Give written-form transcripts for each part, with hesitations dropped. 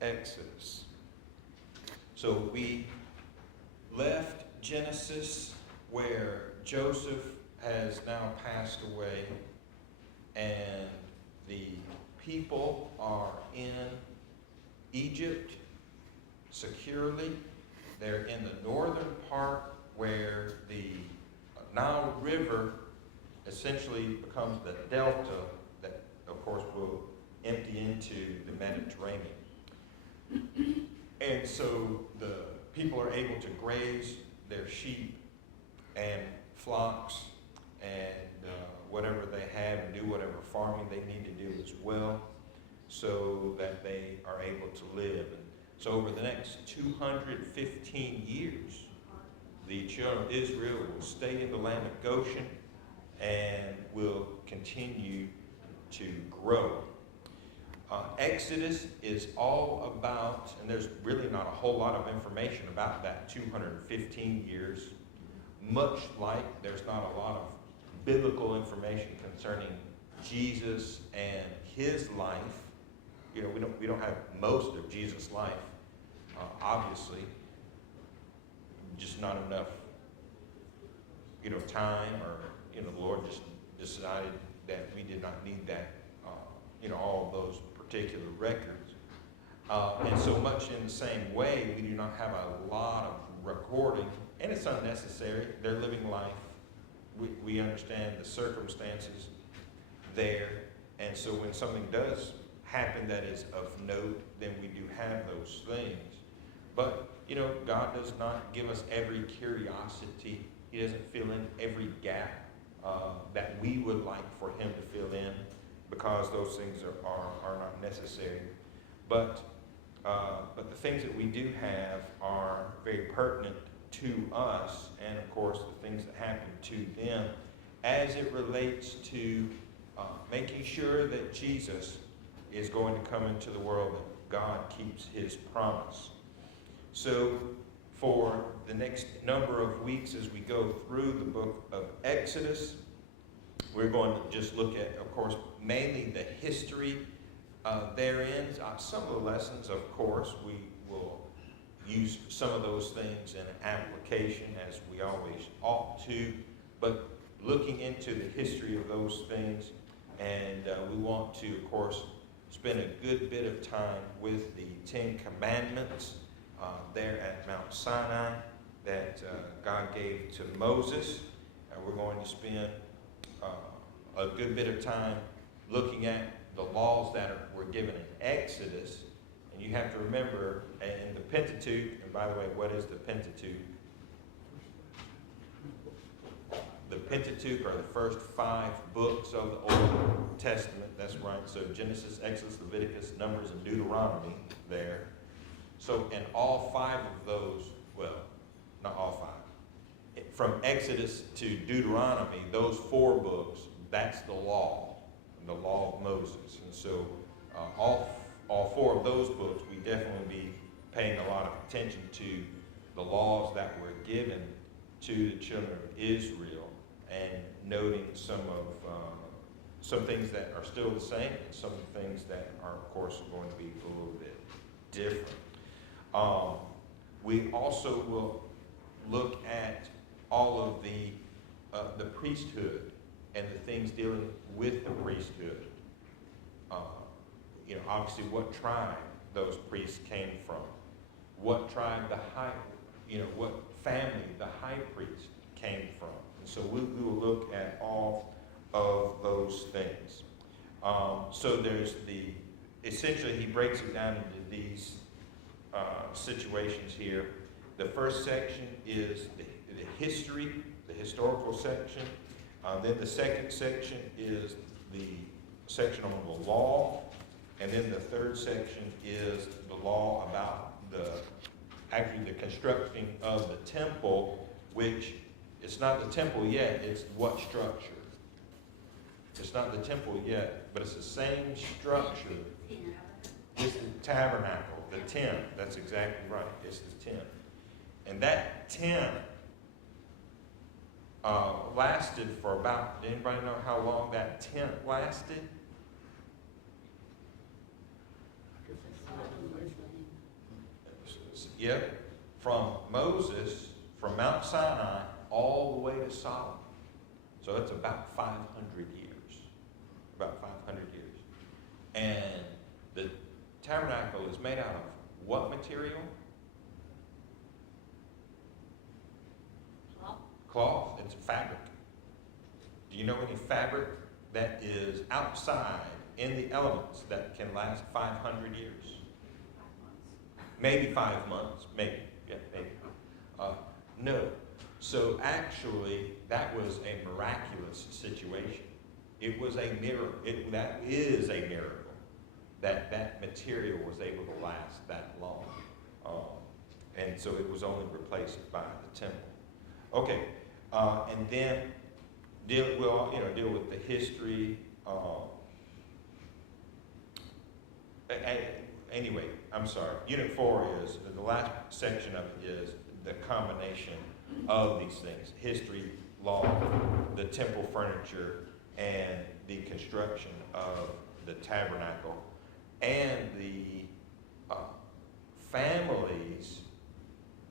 Exodus. So we left Genesis where Joseph has now passed away and the people are in Egypt securely. They're in the northern part where the Nile River essentially becomes the delta that, of course, will empty into the Mediterranean. And so the people are able to graze their sheep and flocks and whatever they have and do whatever farming they need to do as well so that they are able to live. And so over the next 215 years, the children of Israel will stay in the land of Goshen and will continue to grow. Exodus is all about, and there's really not a whole lot of information about that 215 years, much like there's not a lot of biblical information concerning Jesus and his life. You know, we don't have most of Jesus' life, obviously, just not enough, time, or, the Lord just decided that we did not need that, all of those particular records. And so much in the same way, we do not have a lot of recording, and it's unnecessary. They're living life. We understand the circumstances there, and so when something does happen that is of note, then we do have those things. But, God does not give us every curiosity. He doesn't fill in every gap that we would like for him to fill in, because those things are not necessary. But the things that we do have are very pertinent to us, and of course the things that happen to them as it relates to making sure that Jesus is going to come into the world, that God keeps his promise. So for the next number of weeks as we go through the book of Exodus, we're going to just look at, of course, mainly the history therein. Some of the lessons, of course, we will use some of those things in application, as we always ought to, but looking into the history of those things, and we want to, of course, spend a good bit of time with the Ten Commandments there at Mount Sinai that God gave to Moses. And we're going to spend a good bit of time looking at the laws that were given in Exodus. And you have to remember, in the Pentateuch, and by the way, what is the Pentateuch? The Pentateuch are the first 5 books of the Old Testament. That's right. So Genesis, Exodus, Leviticus, Numbers, and Deuteronomy there. So in all 5 of those, well, not all 5, from Exodus to Deuteronomy, those 4 books, that's the law of Moses. And so all 4 of those books, we definitely be paying a lot of attention to the laws that were given to the children of Israel, and noting some things that are still the same, and some things that are, of course, going to be a little bit different. We also will look at all of the priesthood and the things dealing with the priesthood. Obviously, what tribe those priests came from, what tribe what family the high priest came from. And so we will look at all of those things. So there's essentially he breaks it down into these situations here. The first section is the history, the historical section. Then the second section is the section on the law. And then the third section is the law about the constructing of the temple, which it's not the temple yet, it's what structure? It's not the temple yet, but it's the same structure. It's the tabernacle, the tent. That's exactly right. It's the tent. And that tent lasted for about, did anybody know how long that tent lasted? Yep. From Moses, from Mount Sinai, all the way to Solomon. So it's about 500 years. About 500 years. And the tabernacle is made out of what material? Cloth. It's fabric. Do you know any fabric that is outside in the elements that can last 500 years? 5 months. Maybe 5 months. Maybe. Yeah, maybe. No. So actually, that was a miraculous situation. It was a miracle. That is a miracle that that material was able to last that long. And so it was only replaced by the temple. Okay. And then we'll deal with the history. Anyway, I'm sorry. Unit 4 is, the last section of it is the combination of these things. History, law, the temple furniture, and the construction of the tabernacle, and the families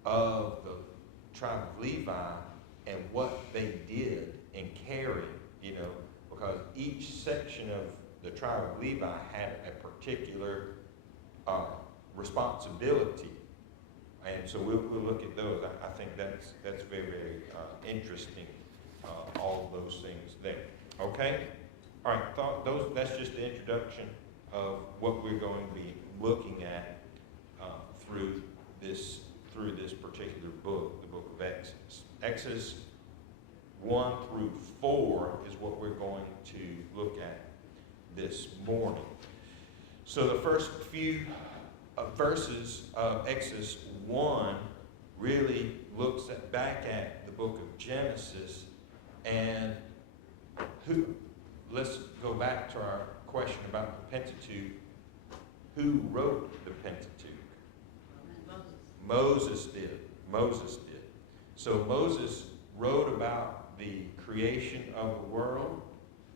of the tribe of Levi and what they did in carrying, because each section of the tribe of Levi had a particular responsibility. And so we'll look at those. I think that's very, very interesting, all of those things there. Okay? All right, that's just the introduction of what we're going to be looking at through this particular book, the book of Exodus. Exodus 1 through 4 is what we're going to look at this morning. So the first few verses of Exodus 1 really looks back at the book of Genesis, and let's go back to our question about the Pentateuch. Who wrote the Pentateuch? Moses did. So Moses wrote about the creation of the world.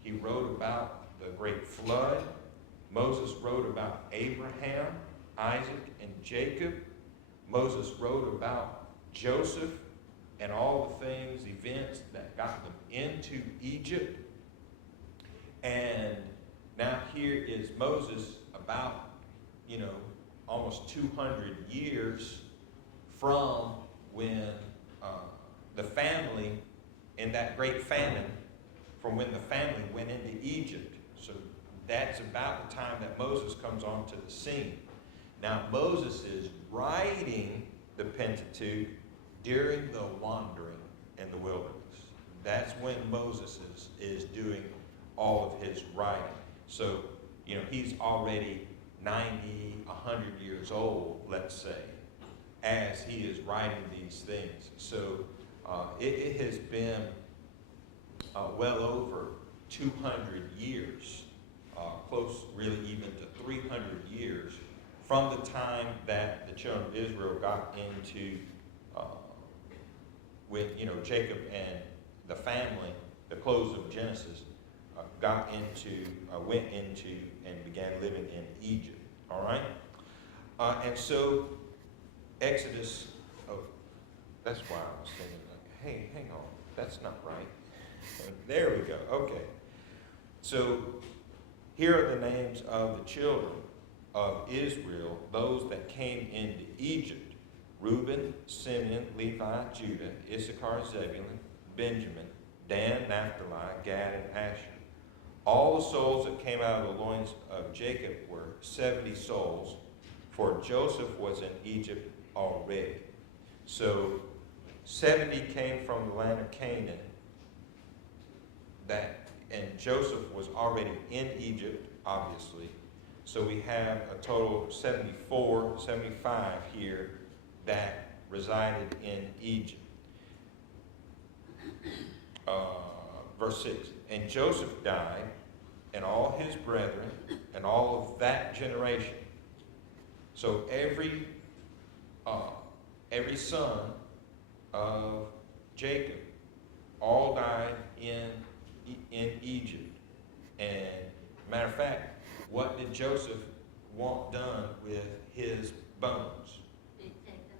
He wrote about the great flood. Moses wrote about Abraham, Isaac, and Jacob. Moses wrote about Joseph and all the events that got them into Egypt. And now here is Moses about, almost 200 years from when the family, in that great famine, from when the family went into Egypt. So that's about the time that Moses comes onto the scene. Now Moses is writing the Pentateuch during the wandering in the wilderness. That's when Moses is doing all of his writing. So, he's already 90, 100 years old, let's say, as he is writing these things. So it has been well over 200 years, close really even to 300 years, from the time that the children of Israel got into, when Jacob and the family, the close of Genesis, went into and began living in Egypt. All right? And so Exodus, that's why I was thinking, hey, hang on, that's not right. There we go. Okay. So here are the names of the children of Israel, those that came into Egypt: Reuben, Simeon, Levi, Judah, Issachar, Zebulun, Benjamin, Dan, Naphtali, Gad, and Asher. All the souls that came out of the loins of Jacob were 70 souls, for Joseph was in Egypt already. So 70 came from the land of Canaan, and Joseph was already in Egypt, obviously. So we have a total of 74, 75 here that resided in Egypt. Verse 6, and Joseph died, and all his brethren, and all of that generation. So every son of Jacob all died in Egypt. And matter of fact, what did Joseph want done with his bones? They take them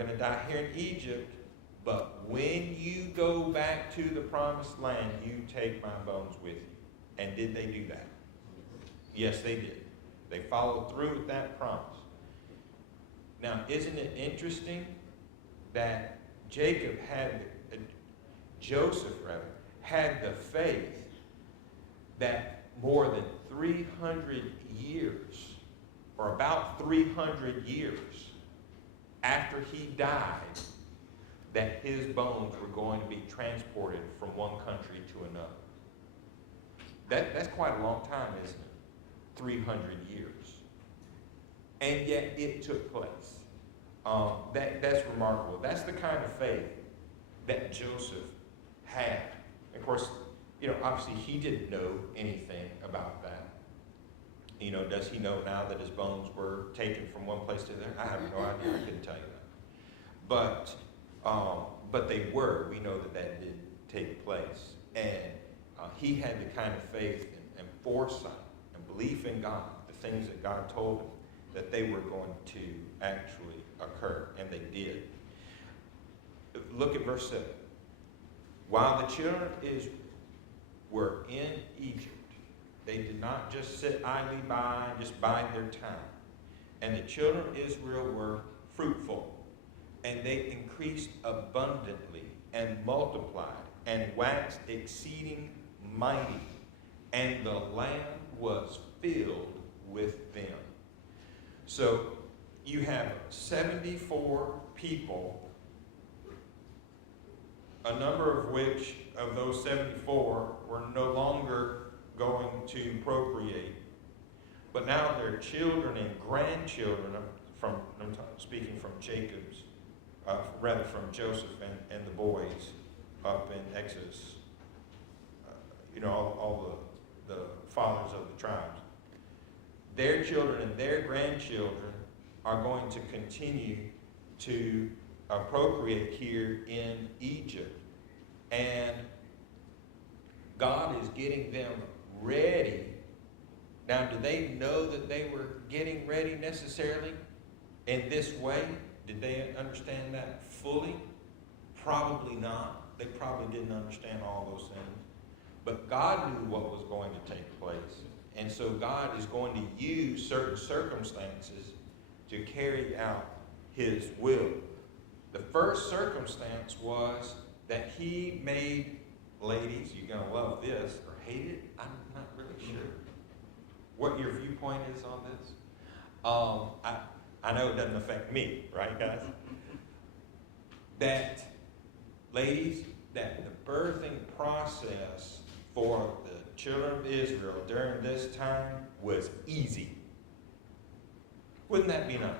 going to die here in Egypt, but when you go back to the promised land, you take my bones with you. And did they do that? Yes, they did. They followed through with that promise. Now, isn't it interesting that Joseph had the faith that more than 300 years, or about 300 years after he died, that his bones were going to be transported from one country to another. That's quite a long time, isn't it? 300 years. And yet it took place. That's remarkable. That's the kind of faith that Joseph had. Of course, obviously he didn't know anything about that. Does he know now that his bones were taken from one place to the other? I have no idea. I couldn't tell you that. But they were. We know that did take place. And he had the kind of faith and foresight and belief in God, the things that God told him, that they were going to actually occur. And they did. Look at verse 7. While the children of Israel were in Egypt, they did not just sit idly by and just bide their time. And the children of Israel were fruitful, and they increased abundantly and multiplied and waxed exceeding mighty, and the land was filled with them. So you have 74 people, a number of which of those 74 were no longer going to procreate, but now their children and grandchildren, I'm speaking from from Joseph and the boys up in Exodus, all the fathers of the tribes. Their children and their grandchildren are going to continue to procreate here in Egypt. And God is getting them ready. Now, do they know that they were getting ready necessarily in this way? Did they understand that fully? Probably not. They probably didn't understand all those things. But God knew what was going to take place. And so God is going to use certain circumstances to carry out his will. The first circumstance was that he made, ladies, you're going to love this, or hate it, I'm not really sure what your viewpoint is on this. I know it doesn't affect me, right, guys? That, ladies, that the birthing process for the children of Israel during this time was easy. Wouldn't that be nice?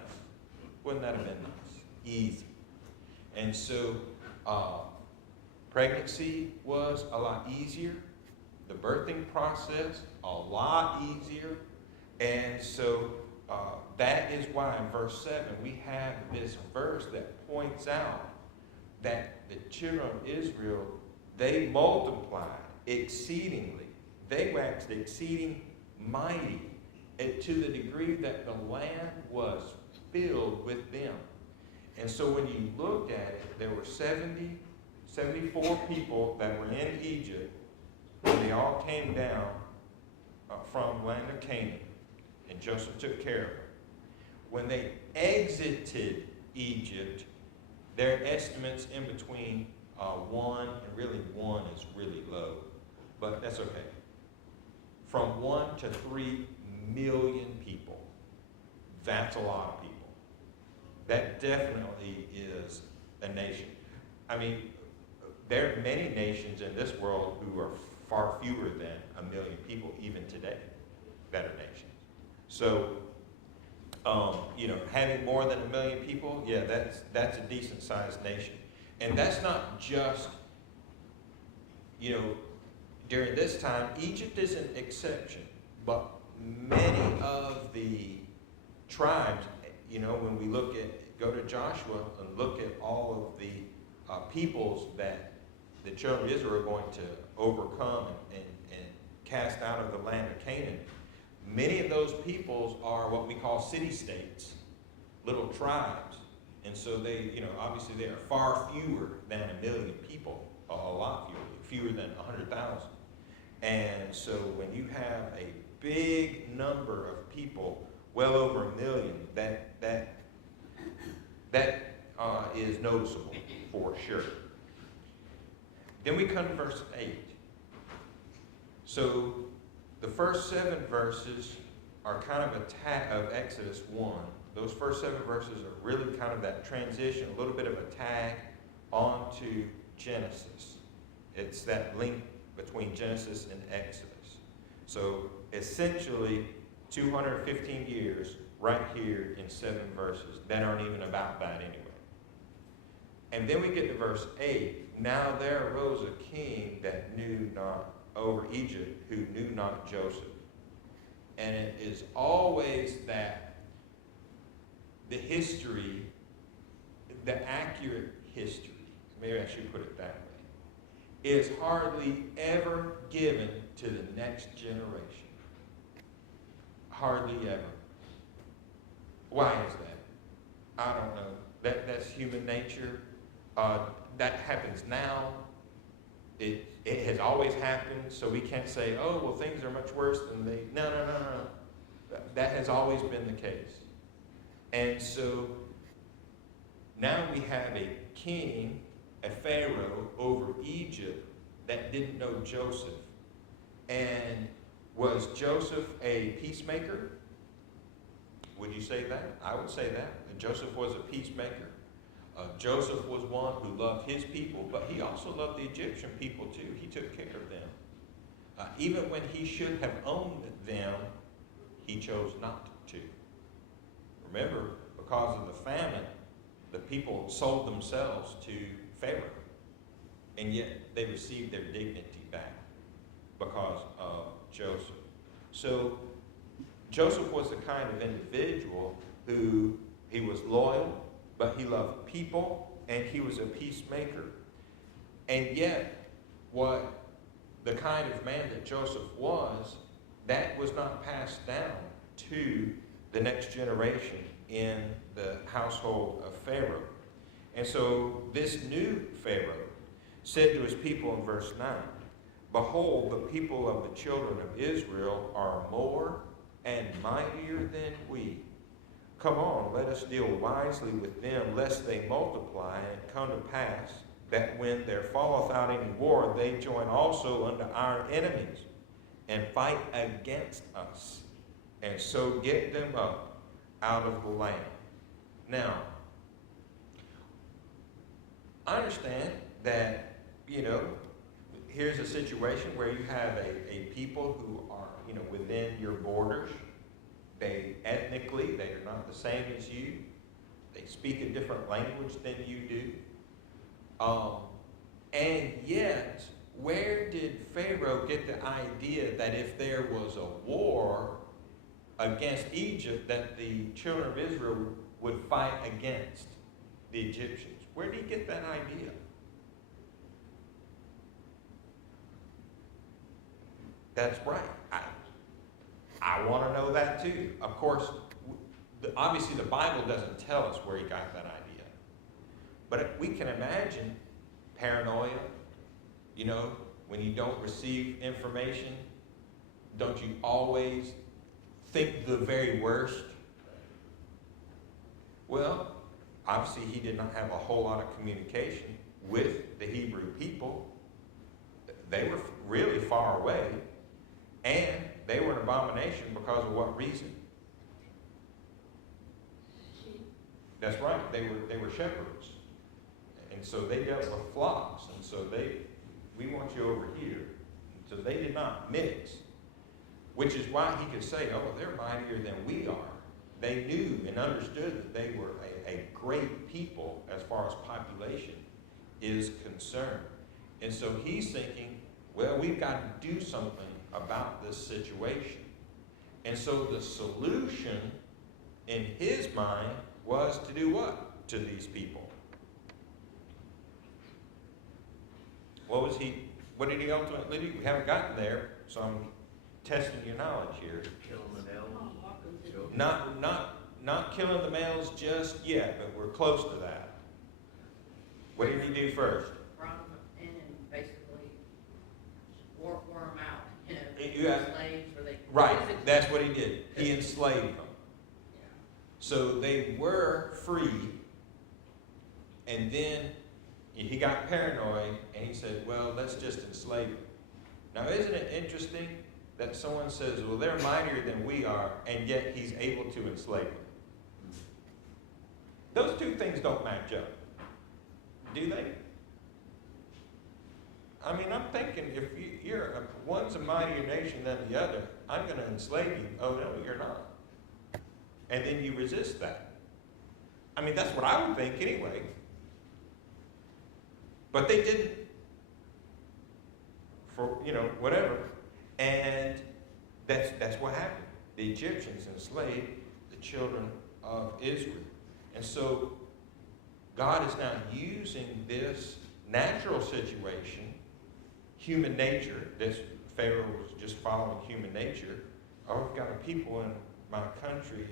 Wouldn't that have been nice? Easy. And so pregnancy was a lot easier. The birthing process, a lot easier. And so that is why in verse 7 we have this verse that points out that the children of Israel, they multiplied exceedingly. They waxed exceeding mighty, and to the degree that the land was filled with them. And so when you looked at it, there were 74 people that were in Egypt when they all came down from the land of Canaan, and Joseph took care of them. When they exited Egypt, there are estimates in between 1, and really 1 is really low, but that's okay. From 1 to 3 million people. That's a lot of people. That definitely is a nation. I mean, there are many nations in this world who are far fewer than 1 million people even today that are nations. So, having more than 1 million people, yeah, that's a decent sized nation. And that's not just, during this time, Egypt is an exception, but many of the tribes, when we go to Joshua and look at all of the peoples that the children of Israel are going to overcome and cast out of the land of Canaan, many of those peoples are what we call city-states, little tribes And so they, obviously they are far fewer than 1 million people, a lot fewer than 100,000. And so when you have a big number of people, well over 1 million, that is noticeable for sure. Then we come to verse 8. So the first 7 verses are kind of a tag of Exodus 1. Those first 7 verses are really kind of that transition, a little bit of a tag onto Genesis. It's that link between Genesis and Exodus. So essentially 215 years right here in 7 verses that aren't even about that anyway. And then we get to verse 8. Now there arose a king that knew not over Egypt, who knew not Joseph. And it is always that the history, the accurate history, maybe I should put it that way, is hardly ever given to the next generation. Hardly ever. Why is that? I don't know. That's human nature. That happens now. It has always happened, so we can't say, oh, well, things are much worse than they... No. That has always been the case. And so now we have a king, a pharaoh over Egypt that didn't know Joseph. And was Joseph a peacemaker? Would you say that? I would say that Joseph was a peacemaker. Joseph was one who loved his people, but he also loved the Egyptian people too. He took care of them. Even when he should have owned them, he chose not to. Remember, because of the famine, the people sold themselves to Pharaoh, and yet they received their dignity back because of Joseph. So Joseph was the kind of individual who he was loyal, but he loved people, and he was a peacemaker. And yet, what the kind of man that Joseph was, that was not passed down to the next generation in the household of Pharaoh. And so this new Pharaoh said to his people in verse 9, behold, the people of the children of Israel are more and mightier than we. Come on, let us deal wisely with them, lest they multiply, and come to pass that when there falleth out any war, they join also unto our enemies, and fight against us, and so get them up out of the land. Now, I understand that, here's a situation where you have a people who are, within your borders. They ethnically, they are not the same as you. They speak a different language than you do. And yet, where did Pharaoh get the idea that if there was a war against Egypt, that the children of Israel would fight against the Egyptians? Where did he get that idea? That's right. I want to know that too. Of course, obviously the Bible doesn't tell us where he got that idea. But we can imagine paranoia, when you don't receive information, don't you always think the very worst? Well, obviously he did not have a whole lot of communication with the Hebrew people. They were really far away, and they were an abomination because of what reason? That's right. They were shepherds. And so they dealt with flocks. And so we want you over here. So they did not mix. Which is why he could say, oh, they're mightier than we are. They knew and understood that they were a great people as far as population is concerned. And so he's thinking, well, we've got to do something about this situation. And so the solution in his mind was to do what to these people? What did he ultimately do? We haven't gotten there, so I'm testing your knowledge here. Kill them with elves. not killing the males just yet, but we're close to that. What did he do first? Brought them in and basically wore them out, Yeah. slaves, or they. Right, that's what he did. He enslaved them. Yeah. So they were free, and then he got paranoid, and he said, well, let's just enslave them. Now, isn't it interesting that someone says, well, they're mightier than we are, and yet he's able to enslave them? Those two things don't match up, do they? I mean, I'm thinking if one's a mightier nation than the other, I'm going to enslave you. Oh, no, you're not. And then you resist that. I mean, that's what I would think anyway. But they didn't. For, whatever. And that's what happened. The Egyptians enslaved the children of Israel. And so God is now using this natural situation, human nature. This Pharaoh was just following human nature. Oh, we've got a people in my country.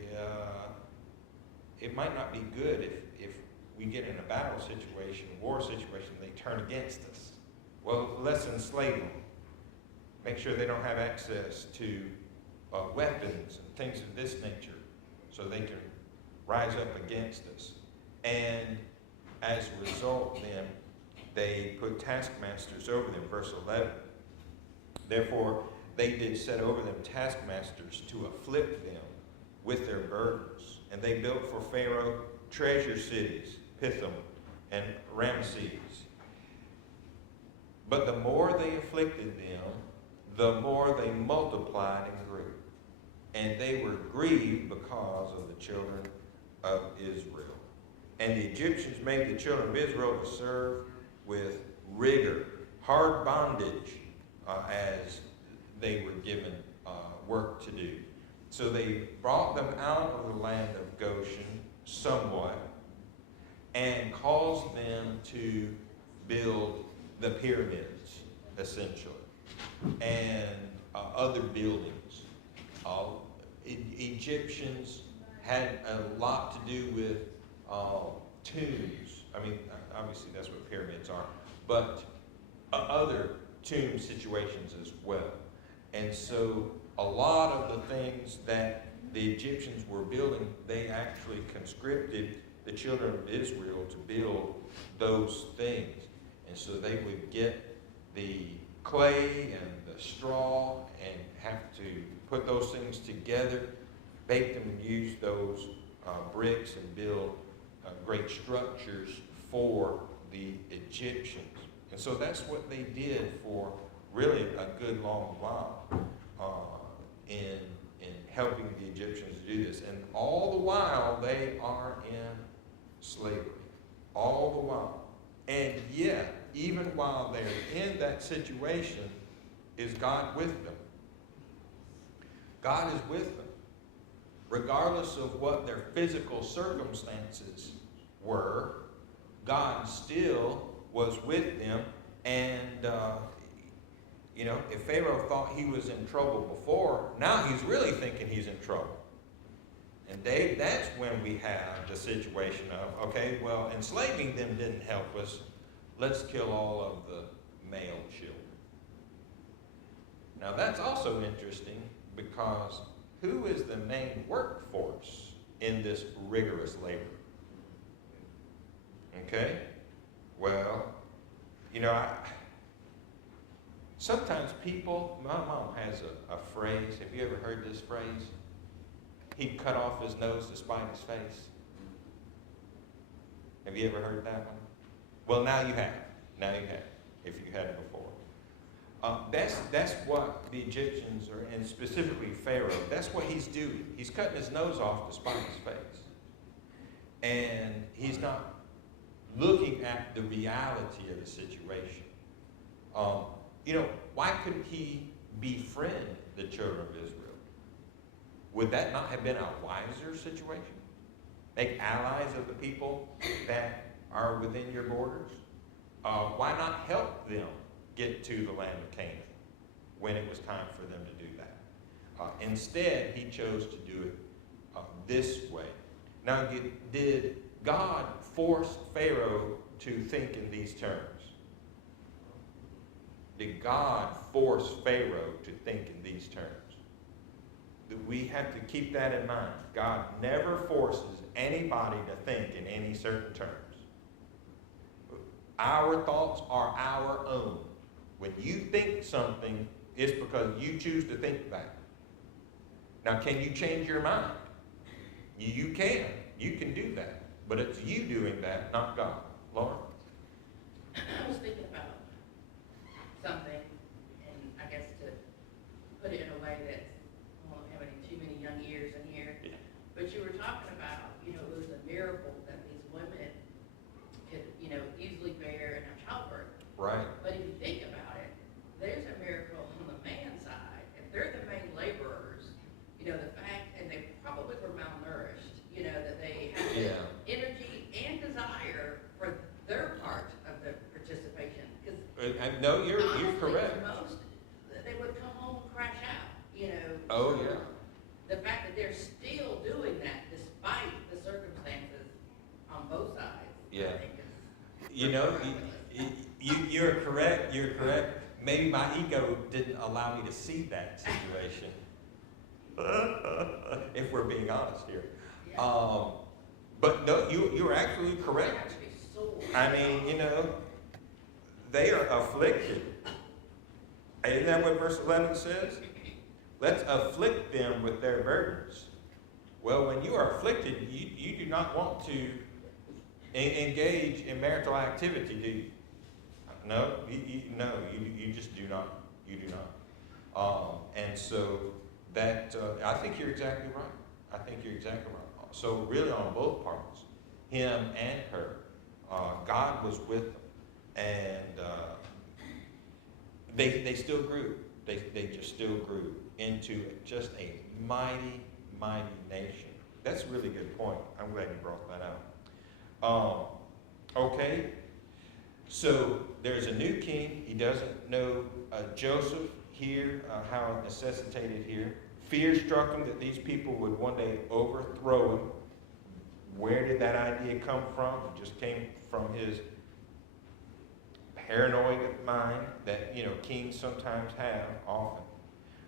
It might not be good if we get in a battle situation, war situation, they turn against us. Well, let's enslave them. Make sure they don't have access to weapons and things of this nature so they can rise up against us. And as a result, then, they put taskmasters over them. Verse 11. Therefore, they did set over them taskmasters to afflict them with their burdens. And they built for Pharaoh treasure cities, Pithom and Ramesses. But the more they afflicted them, the more they multiplied and grew. And they were grieved because of the children of Israel. And the Egyptians made the children of Israel to serve with rigor, hard bondage, as they were given work to do. So they brought them out of the land of Goshen somewhat and caused them to build the pyramids, essentially, and other buildings. Egyptians had a lot to do with tombs. I mean, obviously that's what pyramids are, but other tomb situations as well. And so a lot of the things that the Egyptians were building, they actually conscripted the children of Israel to build those things. And so they would get the clay and the straw and have to put those things together, bake them and use those bricks and build great structures for the Egyptians. And so that's what they did for really a good long while in helping the Egyptians do this. And all the while they are in slavery. All the while. And yet, even while they're in that situation, is God with them? God is with them. Regardless of what their physical circumstances were, God still was with them. And, if Pharaoh thought he was in trouble before, now he's really thinking he's in trouble. And Dave, that's when we have the situation of, okay, well, enslaving them didn't help us. Let's kill all of the male children. Now that's also interesting because who is the main workforce in this rigorous labor? Okay? Well, sometimes people, my mom has a phrase. Have you ever heard this phrase? He'd cut off his nose to spite his face. Have you ever heard that one? Well, now you have. Now you have, if you hadn't before. That's what the Egyptians are, and specifically Pharaoh, that's what he's doing. He's cutting his nose off to spite his face. And he's not looking at the reality of the situation. Why couldn't he befriend the children of Israel? Would that not have been a wiser situation? Make allies of the people that are within your borders? Why not help them get to the land of Canaan when it was time for them to do that? Instead, he chose to do it this way. Now, did God force Pharaoh to think in these terms? Did God force Pharaoh to think in these terms? We have to keep that in mind. God never forces anybody to think in any certain terms. Our thoughts are our own. When you think something, it's because you choose to think that. Now, can you change your mind? You can. You can do that. But it's you doing that, not God. Laura? I was thinking about something, and I guess to put it in a way that won't have too many young ears in here. Yeah. But you were talking about, it was a miracle that these women could, easily bear and have childbirth. Right. But if you think about it, there's a miracle on the man's side. If they're the main laborers, the fact, and they probably were malnourished, that they have the energy and desire for their part of the participation. Because No, you're correct. most, they would come home and crash out, Oh, So yeah. the fact that they're still doing that despite the circumstances on both sides, Yeah. I think is You're correct. You're correct. Maybe my ego didn't allow me to see that situation. If we're being honest here. Yeah. But no, you're absolutely They have correct. to be sore. I mean, they are afflicted. Isn't that what verse 11 says? Let's afflict them with their burdens. Well, when you are afflicted, you do not want to engage in marital activity, do you? No, you just do not. You do not. And so that, I think you're exactly right. I think you're exactly right. So really on both parts, him and her, God was with them. And they still grew. They just still grew into just a mighty, mighty nation. That's a really good point. I'm glad you brought that out. Okay. So there's a new king. He doesn't know Joseph here, how necessitated here. Fear struck him that these people would one day overthrow him. Where did that idea come from? It just came from his paranoid mind that, kings sometimes have often.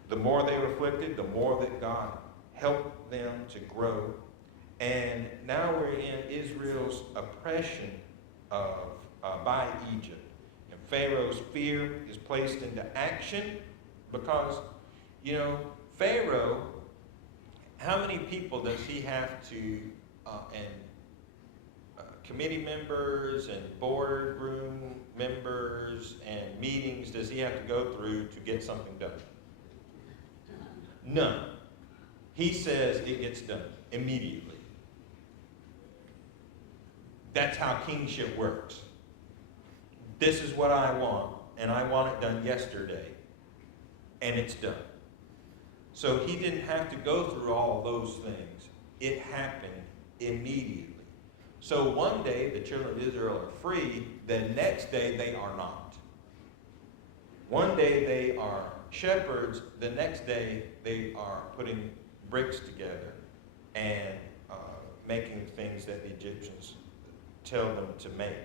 The more they were afflicted, the more that God helped them to grow. And now we're in Israel's oppression by Egypt. And Pharaoh's fear is placed into action because, Pharaoh, how many people does he have to, committee members and boardroom members and meetings does he have to go through to get something done? None. He says it gets done immediately. That's how kingship works. This is what I want, and I want it done yesterday, and it's done. So he didn't have to go through all those things. It happened immediately. So one day the children of Israel are free, the next day they are not. One day they are shepherds, the next day they are putting bricks together and making things that the Egyptians tell them to make.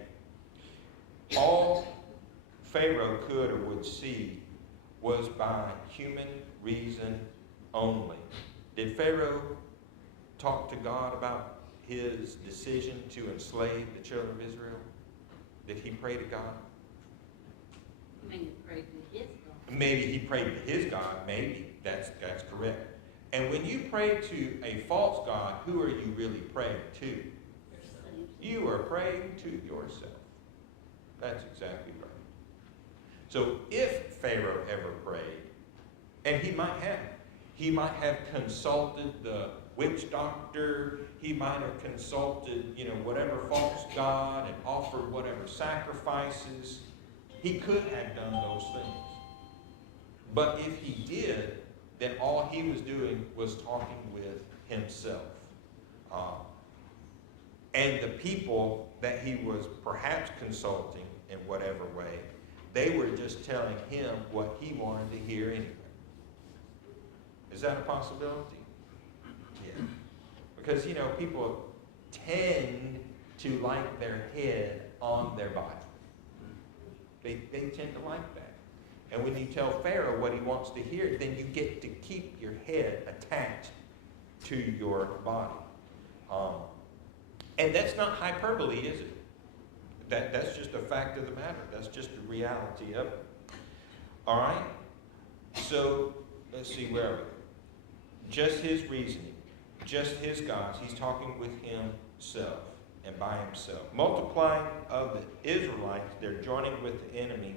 All Pharaoh could or would see was by human reason only. Did Pharaoh talk to God about his decision to enslave the children of Israel? Did he pray to God? Maybe pray to his God. Maybe he prayed to his God. Maybe. That's correct. And when you pray to a false God, who are you really praying to? You are praying to yourself. That's exactly right. So if Pharaoh ever prayed, and he might have consulted the witch doctor, he might have consulted, whatever false god and offered whatever sacrifices. He could have done those things. But if he did, then all he was doing was talking with himself. And the people that he was perhaps consulting in whatever way, they were just telling him what he wanted to hear anyway. Is that a possibility? Yeah. because, people tend to like their head on their body. They tend to like that. And when you tell Pharaoh what he wants to hear, then you get to keep your head attached to your body. And that's not hyperbole, is it? That's just a fact of the matter. That's just the reality of it. All right? So, let's see, where are we? Just his reasoning, just his gods. He's talking with himself and by himself. Multiplying of the Israelites, they're joining with the enemy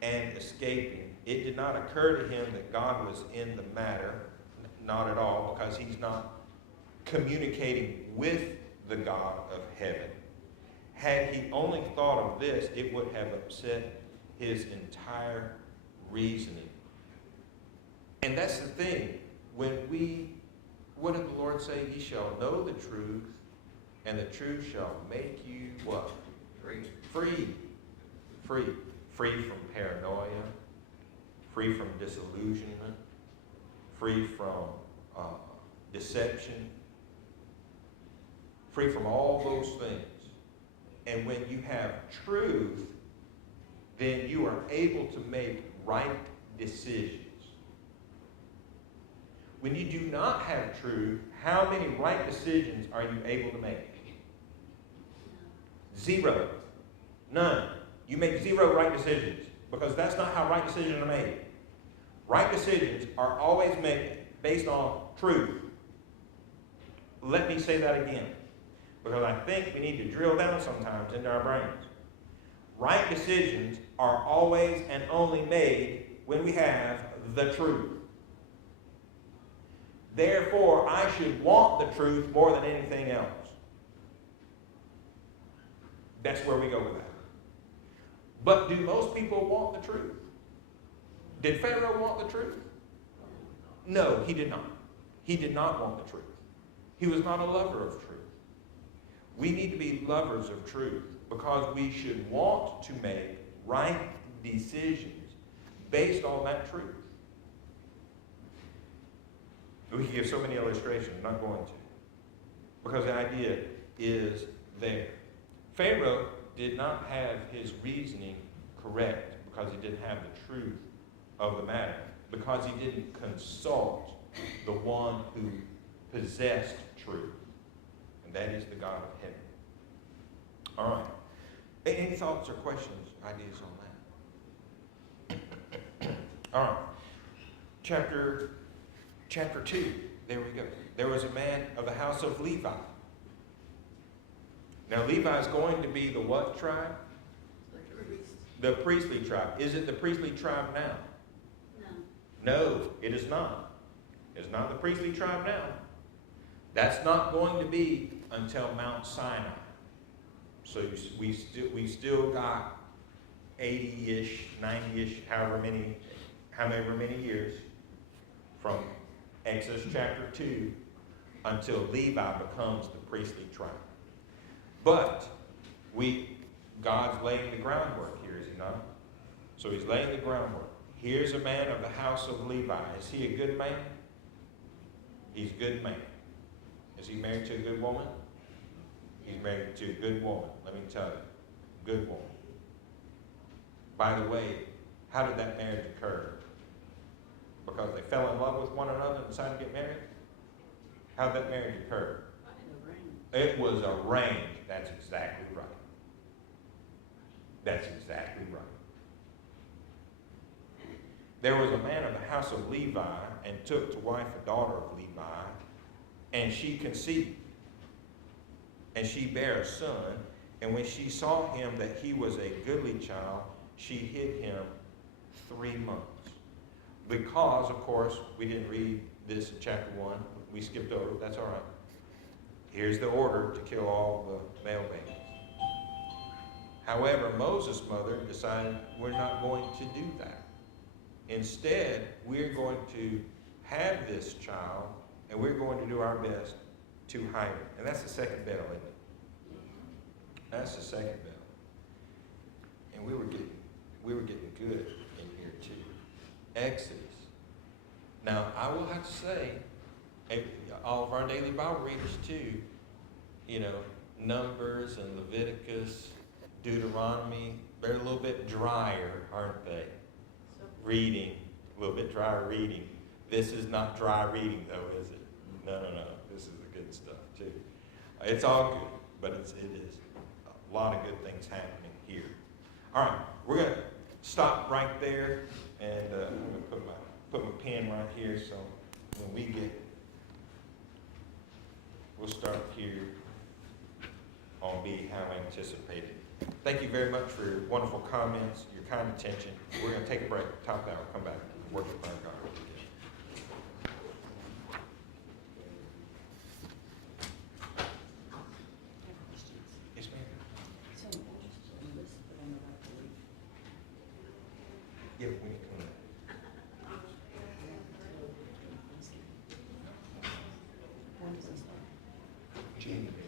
and escaping. It did not occur to him that God was in the matter. Not at all, because he's not communicating with the God of heaven. Had he only thought of this, it would have upset his entire reasoning. And that's the thing. What did the Lord say? Ye shall know the truth, and the truth shall make you what? Free. Free. Free. Free from paranoia. Free from disillusionment. Free from deception. Free from all those things. And when you have truth, then you are able to make right decisions. When you do not have truth, how many right decisions are you able to make? Zero. None. You make zero right decisions, because that's not how right decisions are made. Right decisions are always made based on truth. Let me say that again, because I think we need to drill down sometimes into our brains. Right decisions are always and only made when we have the truth. Therefore, I should want the truth more than anything else. That's where we go with that. But do most people want the truth? Did Pharaoh want the truth? No, he did not. He did not want the truth. He was not a lover of truth. We need to be lovers of truth, because we should want to make right decisions based on that truth. We can give so many illustrations. I'm not going to, because the idea is there. Pharaoh did not have his reasoning correct because he didn't have the truth of the matter, because he didn't consult the one who possessed truth, and that is the God of heaven. All right. Any thoughts or questions, ideas on that? All right. Chapter 2. There we go. There was a man of the house of Levi. Now, Levi is going to be the what tribe? The priestly tribe. Is it the priestly tribe now? No, it is not. It's not the priestly tribe now. That's not going to be until Mount Sinai. So we still got 80-ish, 90-ish, however many years from Exodus chapter 2 until Levi becomes the priestly tribe. But God's laying the groundwork here, is he not? So he's laying the groundwork. Here's a man of the house of Levi. Is he a good man? He's a good man. Is he married to a good woman? He's married to a good woman, let me tell you. Good woman. By the way, how did that marriage occur? Because they fell in love with one another and decided to get married? How did that marriage occur? It was arranged. That's exactly right. That's exactly right. There was a man of the house of Levi, and took to wife a daughter of Levi, and she conceived. And she bare a son, and when she saw him that he was a goodly child, she hid him 3 months. Because, of course, we didn't read this in chapter 1. We skipped over it. That's all right. Here's the order to kill all the male babies. However, Moses' mother decided we're not going to do that. Instead, we're going to have this child, and we're going to do our best to hide it. And that's the second battle, isn't it? That's the second battle. And we were getting good in here too. Exodus. Now, I will have to say, all of our daily Bible readers too, you know, Numbers and Leviticus, Deuteronomy, they're a little bit drier, aren't they? Reading, a little bit drier reading. This is not dry reading though, is it? No. This is the good stuff too. It's all good, but it is a lot of good things happening here. All right, we're going to stop right there, and I'm going to put my pen right here, so when we we'll start here on B, how anticipated. Thank you very much for your wonderful comments, your kind attention. We're going to take a break, top hour, come back, and worship our God. Yes, ma'am. Yeah, we can come back. January.